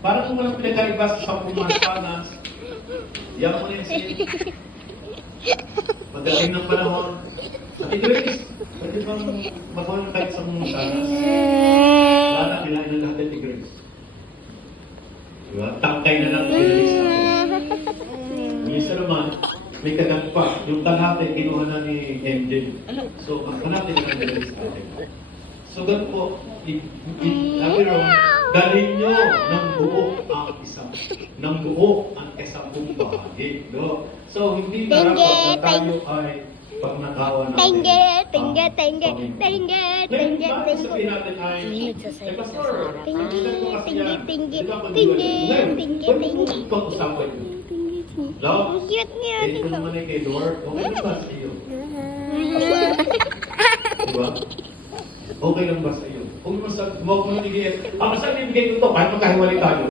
Parang kung walang pinagkaiba sa pumasanas, yan mo na yung sin. Pagdating ng panahon, Ate Grace, pwede bang mag-on kahit sa pumasanas? Wala na, kailangan na lahat Ate Grace. Diba? Tangkay na lang Ate Grace natin. Minsan naman, may kagat pa. Yung kalahati, kinuha na ni MJ. So, ang kalahati na Ate Grace natin. So, ganun po, dalhin nyo ng buo ang isang, ng buo ang isang bahagi. No? So, hindi na dapat na tayo ay pag nakawa natin. Bakit sabihin natin ay, Pastor, pag-usapan nyo. Love, ito naman ay kay Lord, okay na ba sa iyo? Diba? Okay lang ba sa iyo? Huwag mo sa, huwag mo nabigay, ang masabi bigay ko ito, kahit magkahiwalay tayo.